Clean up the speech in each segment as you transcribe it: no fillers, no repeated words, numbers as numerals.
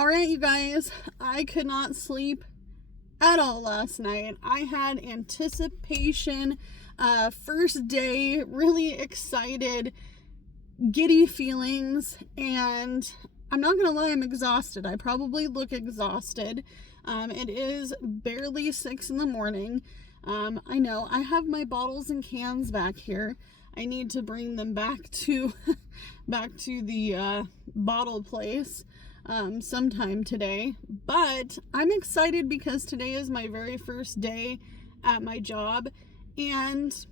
All right, you guys, I could not sleep at all last night. I had anticipation, first day, really excited, giddy feelings, and I'm not gonna lie, I'm exhausted. I probably look exhausted. It is barely 6 in the morning. I know I have my bottles and cans back here. I need to bring them back to the bottle place sometime today, but I'm excited because today is my very first day at my job and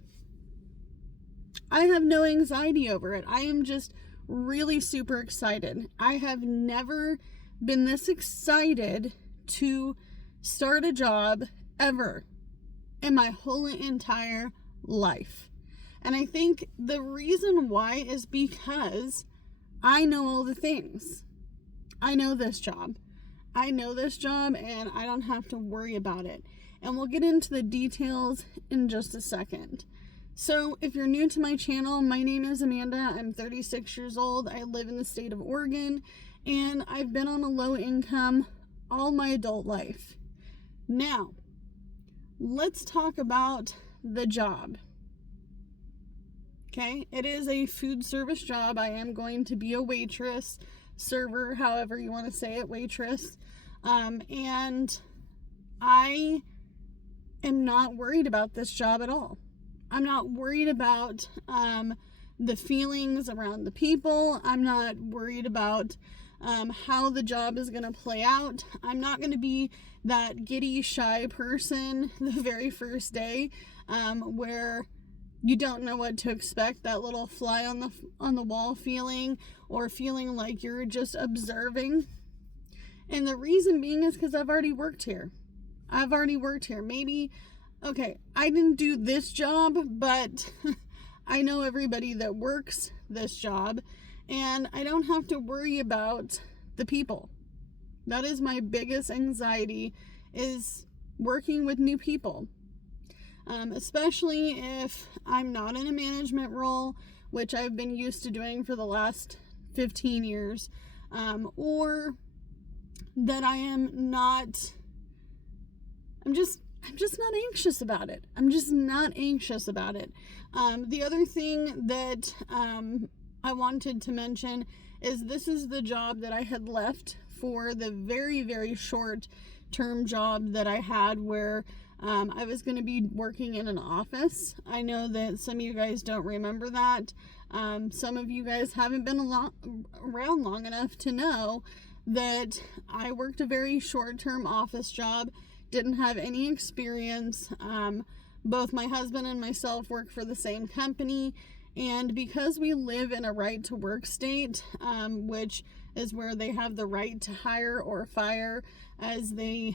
I have no anxiety over it. I am just really super excited. I have never been this excited to start a job ever in my whole entire life. And I think the reason why is because I know all the things. I know this job. And I don't have to worry about it. And we'll get into the details in just a second. So if you're new to my channel, my name is Amanda. I'm 36 years old. I live in the state of Oregon, and I've been on a low income all my adult life. Now, let's talk about the job. Okay, it is a food service job. I am going to be a waitress, server, however you want to say it, waitress. And I am not worried about this job at all. I'm not worried about the feelings around the people. I'm not worried about how the job is going to play out. I'm not going to be that giddy, shy person the very first day where you don't know what to expect, that little fly on the wall feeling, or feeling like you're just observing. And the reason being is because I've already worked here. Maybe, okay, I didn't do this job, but I know everybody that works this job, and I don't have to worry about the people. That is my biggest anxiety, is working with new people. Especially if I'm not in a management role, which I've been used to doing for the last 15 years, or that I'm just not anxious about it. The other thing that I wanted to mention is this is the job that I had left for the very, very short term job that I had where I was going to be working in an office. I know that some of you guys don't remember that. Some of you guys haven't been around long enough to know that I worked a very short-term office job, didn't have any experience. Both my husband and myself work for the same company, and because we live in a right-to-work state, which is where they have the right to hire or fire as they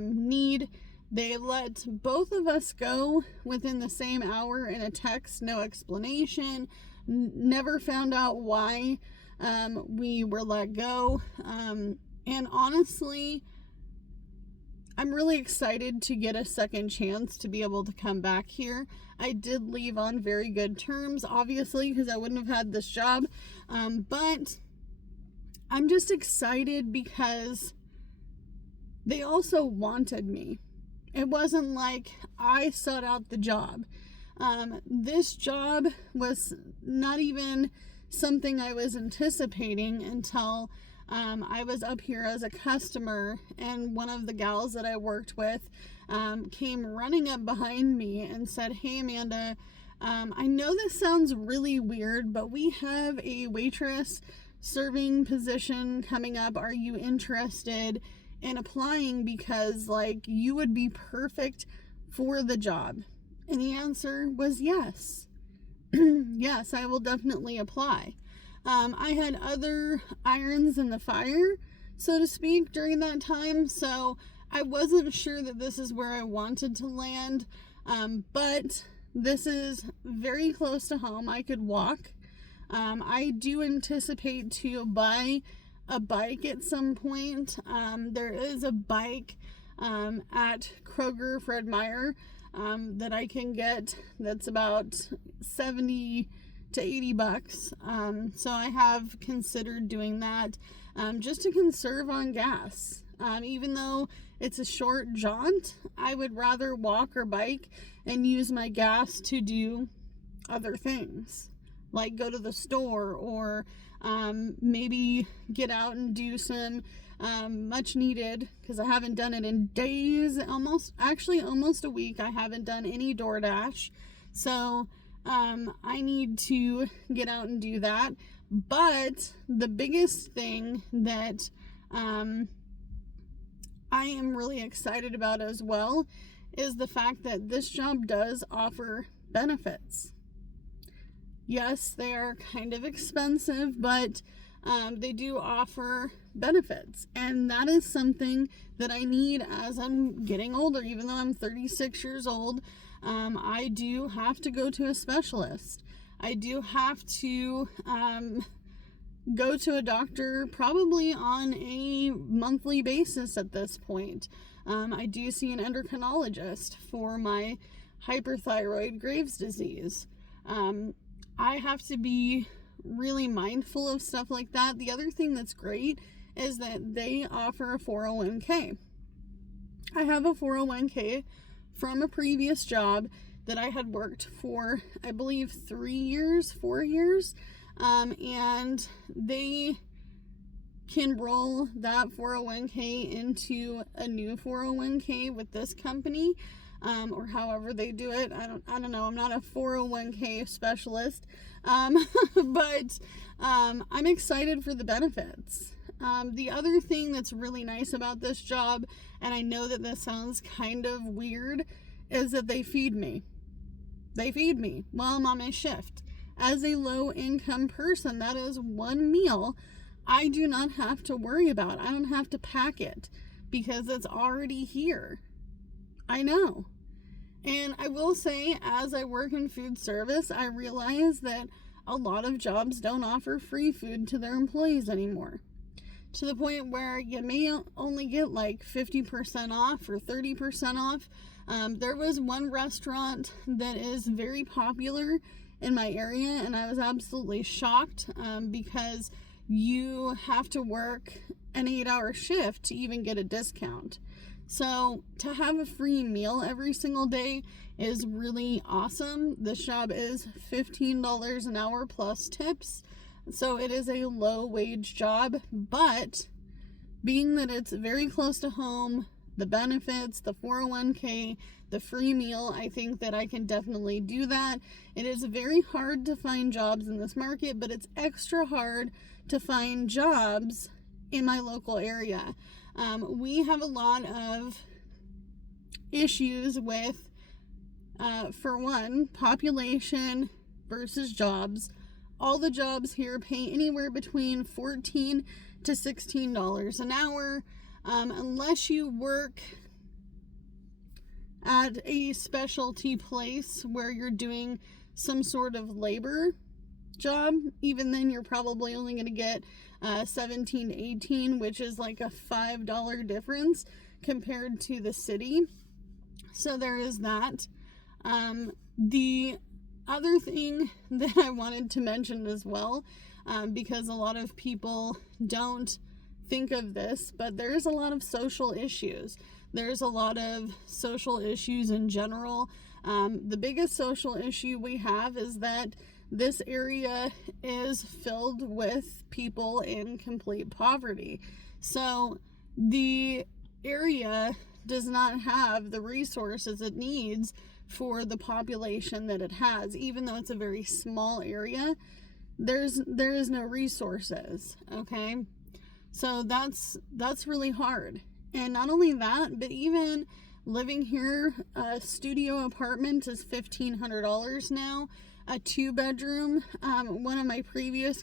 need, they let both of us go within the same hour in a text, no explanation, never found out why we were let go. And honestly, I'm really excited to get a second chance to be able to come back here. I did leave on very good terms, obviously, because I wouldn't have had this job. But I'm just excited because they also wanted me. It wasn't like I sought out the job. This job was not even something I was anticipating until I was up here as a customer, and one of the gals that I worked with came running up behind me and said, "Hey Amanda, I know this sounds really weird, but we have a waitress serving position coming up. Are you interested in applying, because you would be perfect for the job?" And the answer was yes. Yes, I will definitely apply. I had other irons in the fire, so to speak, during that time, so I wasn't sure that this is where I wanted to land, but this is very close to home. I could walk. I do anticipate to buy a bike at some point. There is a bike at Kroger, Fred Meyer, that I can get that's about 70 to $80. So I have considered doing that. just to conserve on gas. Even though it's a short jaunt, I would rather walk or bike and use my gas to do other things, like go to the store or maybe get out and do some much needed, because I haven't done it in days, almost a week. I haven't done any DoorDash, so I need to get out and do that. But the biggest thing that I am really excited about as well is the fact that this job does offer benefits. Yes, they are kind of expensive, but they do offer benefits, and that is something that I need as I'm getting older. Even though I'm 36 years old, I do have to go to a specialist. I do have to go to a doctor probably on a monthly basis at this point. I do see an endocrinologist for my hyperthyroid Graves' disease. I have to be really mindful of stuff like that. The other thing that's great is that they offer a 401k. I have a 401k from a previous job that I had worked for, I believe, 4 years, and they can roll that 401k into a new 401k with this company, or however they do it. I don't know. I'm not a 401k specialist, but I'm excited for the benefits. The other thing that's really nice about this job, and I know that this sounds kind of weird, is that they feed me. They feed me while I'm on my shift. As a low-income person, that is one meal I do not have to worry about. I don't have to pack it because it's already here. I know. And I will say, as I work in food service, I realize that a lot of jobs don't offer free food to their employees anymore. To the point where you may only get like 50% off or 30% off. There was one restaurant that is very popular in my area, and I was absolutely shocked because you have to work an 8-hour shift to even get a discount. So to have a free meal every single day is really awesome. This job is $15 an hour plus tips. So it is a low wage job, but being that it's very close to home, the benefits, the 401k, the free meal, I think that I can definitely do that. It is very hard to find jobs in this market, but it's extra hard to find jobs in my local area. We have a lot of issues with, for one, population versus jobs. All the jobs here pay anywhere between $14 to $16 an hour. Unless you work at a specialty place where you're doing some sort of labor job, even then you're probably only going to get 17 to 18, which is like a $5 difference compared to the city. So there is that. The other thing that I wanted to mention as well, because a lot of people don't think of this, but there's a lot of social issues. There's a lot of social issues in general. The biggest social issue we have is that this area is filled with people in complete poverty. So the area does not have the resources it needs for the population that it has. Even though it's a very small area, there is no resources, okay? So that's really hard. And not only that, but even living here, a studio apartment is $1,500 now. A 2-bedroom, one of my previous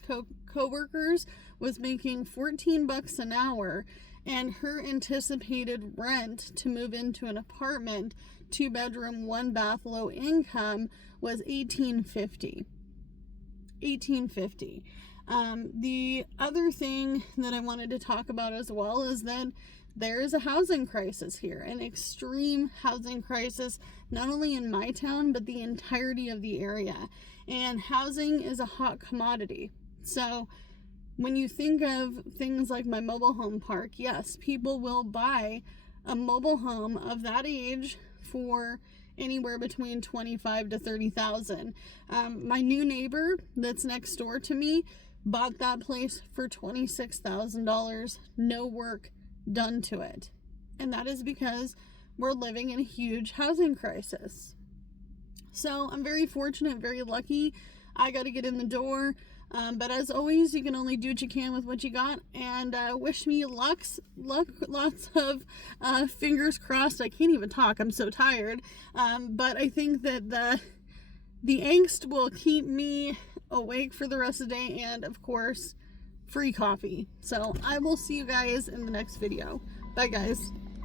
co-workers was making $14 an hour, and her anticipated rent to move into an apartment, 2-bedroom, 1-bath, low income, was $1,850. The other thing that I wanted to talk about as well is that there is a housing crisis here, an extreme housing crisis, not only in my town, but the entirety of the area. And housing is a hot commodity. So when you think of things like my mobile home park, yes, people will buy a mobile home of that age for anywhere between 25 to 30,000. My new neighbor that's next door to me bought that place for $26,000, no work done to it. And that is because we're living in a huge housing crisis. So I'm very fortunate, very lucky. I got to get in the door. But as always, you can only do what you can with what you got. And wish me lots of fingers crossed. I can't even talk. I'm so tired. But I think that the angst will keep me awake for the rest of the day. And of course, free coffee. So I will see you guys in the next video. Bye, guys.